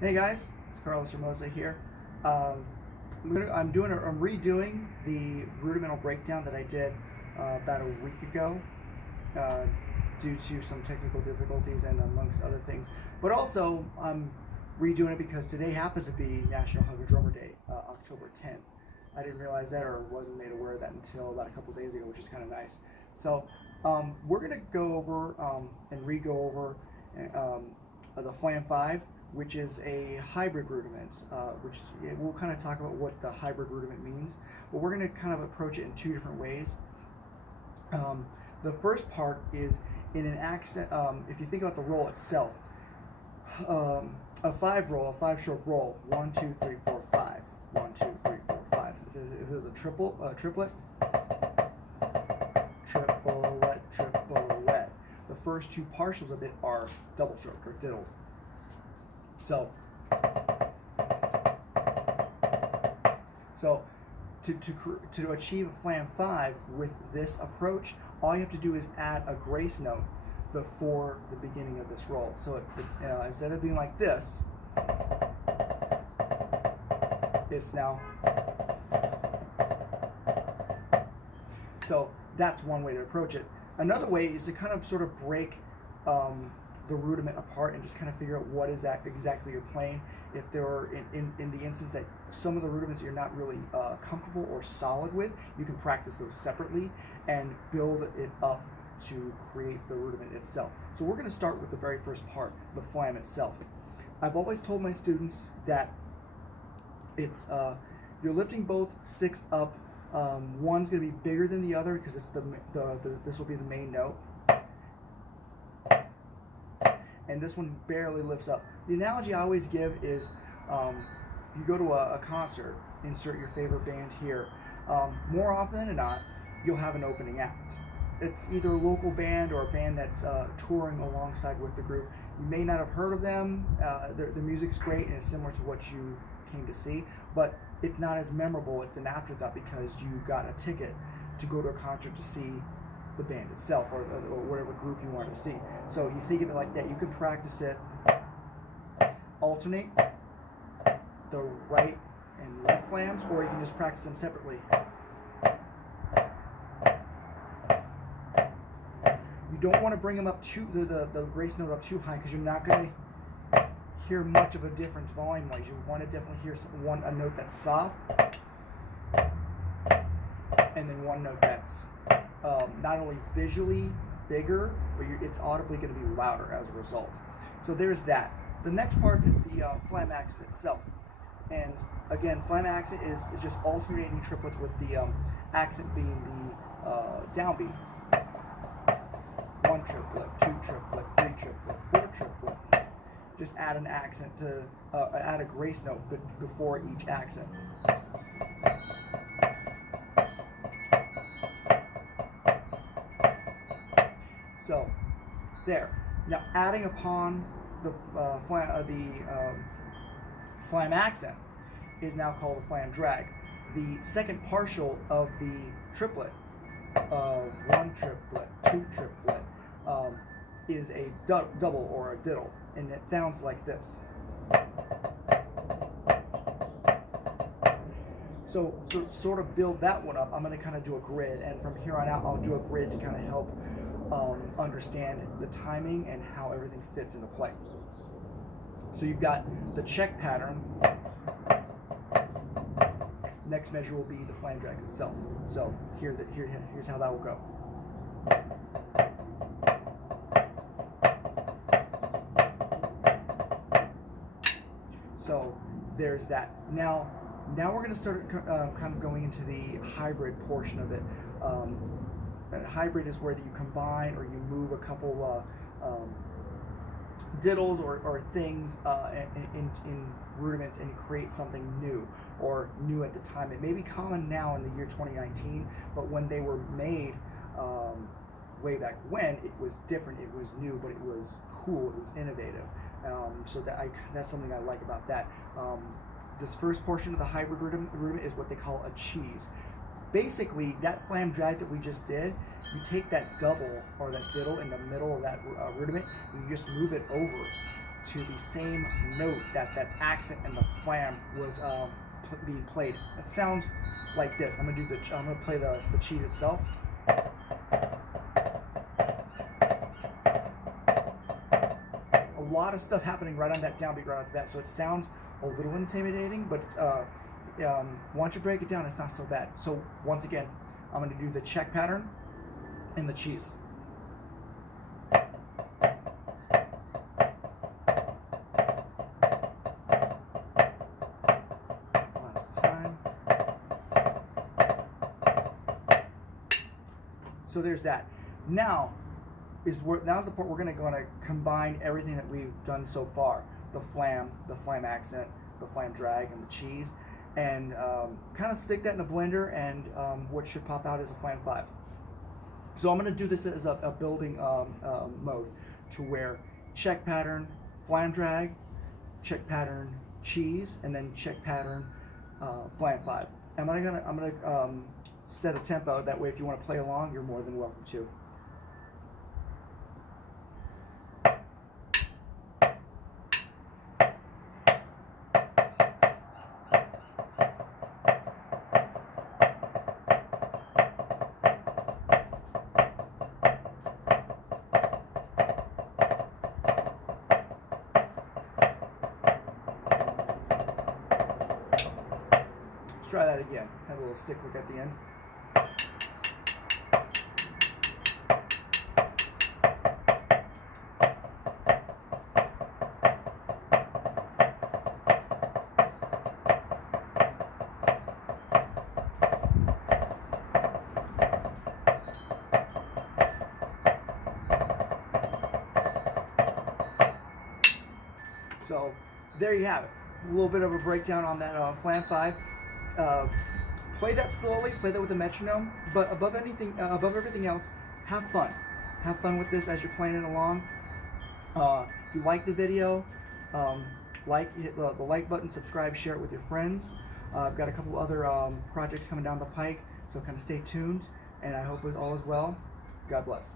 Hey guys, it's Carlos Hermosa here. Um, I'm redoing the rudimental breakdown that I did about a week ago uh, due to some technical difficulties and amongst other things. But also, I'm redoing it because today happens to be National Hugger Drummer Day, October 10th. I didn't realize that or wasn't made aware of that until about a couple days ago, which is kind of nice. So we're going to go over and re-go over the Flam Five, which is a hybrid rudiment, we'll kind of talk about what the hybrid rudiment means, but we're going to kind of approach it in two different ways. The first part is in an accent. If you think about the roll itself, a five-stroke roll, 1, 2, 3, 4, 5, 1, 2, 3, 4, 5. If it was a triplet, triplet. The first two partials of it are double stroked or diddled. So to achieve a Flam 5 with this approach, all you have to do is add a grace note before the beginning of this roll. So instead of being like this, it's now. So that's one way to approach it. Another way is to kind of sort of break the rudiment apart and just kind of figure out what is that exactly you're playing. If there are, in the instance that some of the rudiments you're not really comfortable or solid with, you can practice those separately and build it up to create the rudiment itself. So we're going to start with the very first part, the flam itself. I've always told my students that it's you're lifting both sticks up. One's going to be bigger than the other because it's this will be the main note. And this one barely lifts up. The analogy I always give is you go to a concert, insert your favorite band here. More often than not, you'll have an opening act. It's either a local band or a band that's touring alongside with the group. You may not have heard of them. The music's great and it's similar to what you came to see, but it's not as memorable. It's an afterthought because you got a ticket to go to a concert to see the band itself or whatever group you want to see. So you think of it like that. You can practice it, alternate the right and left flams, or you can just practice them separately. You don't want to bring them up the grace note up too high because you're not going to hear much of a different volume wise. You want to definitely hear a note that's soft and then one note that's not only visually bigger, but it's audibly going to be louder as a result. So there's that. The next part is the flam accent itself. And again, flam accent is just alternating triplets with the accent being the downbeat. 1 triplet, 2 triplet, 3 triplet, 4 triplet. Just add an accent to, add a grace note before each accent. So, there. Now, adding upon the flam accent is now called a flam drag. The second partial of the triplet, 1 triplet, 2 triplet, is a double or a diddle, and it sounds like this. So sort of build that one up. I'm going to kind of do a grid, and from here on out, I'll do a grid to kind of help understand the timing and how everything fits into play. So you've got the check pattern. Next measure will be the flam drags itself. So here's how that will go. So there's that. Now we're going to start kind of going into the hybrid portion of it. Hybrid is where you combine or you move a couple diddles or things in rudiments and create something new or new at the time. It may be common now in the year 2019, but when they were made way back when, it was different. It was new, but it was cool. It was innovative. So that's something I like about that. This first portion of the hybrid rudiment is what they call a cheese. Basically, that flam drag that we just did, you take that double or that diddle in the middle of that rudiment and you just move it over to the same note that that accent and the flam was being played. It sounds like this. I'm gonna play the cheese itself. A lot of stuff happening right on that downbeat right off the bat, so it sounds a little intimidating, but once you break it down, it's not so bad. So once again, I'm going to do the check pattern and the cheese. Last time. So there's that. Now's the part we're going to combine everything that we've done so far: the flam accent, the flam drag, and the cheese, and kind of stick that in the blender, and what should pop out is a Flam 5. So I'm going to do this as a building mode, to where check pattern, flam drag, check pattern, cheese, and then check pattern, Flam 5. I'm gonna set a tempo. That way, if you want to play along, you're more than welcome to. Let's try that again. Have a little stick look at the end. So there you have it. A little bit of a breakdown on that Flam 5. Play that slowly, play that with a metronome, but above everything else, have fun. Have fun with this as you're playing it along. If you like the video, hit the like button, subscribe, share it with your friends. I've got a couple other projects coming down the pike, so kind of stay tuned, and I hope all is well. God bless.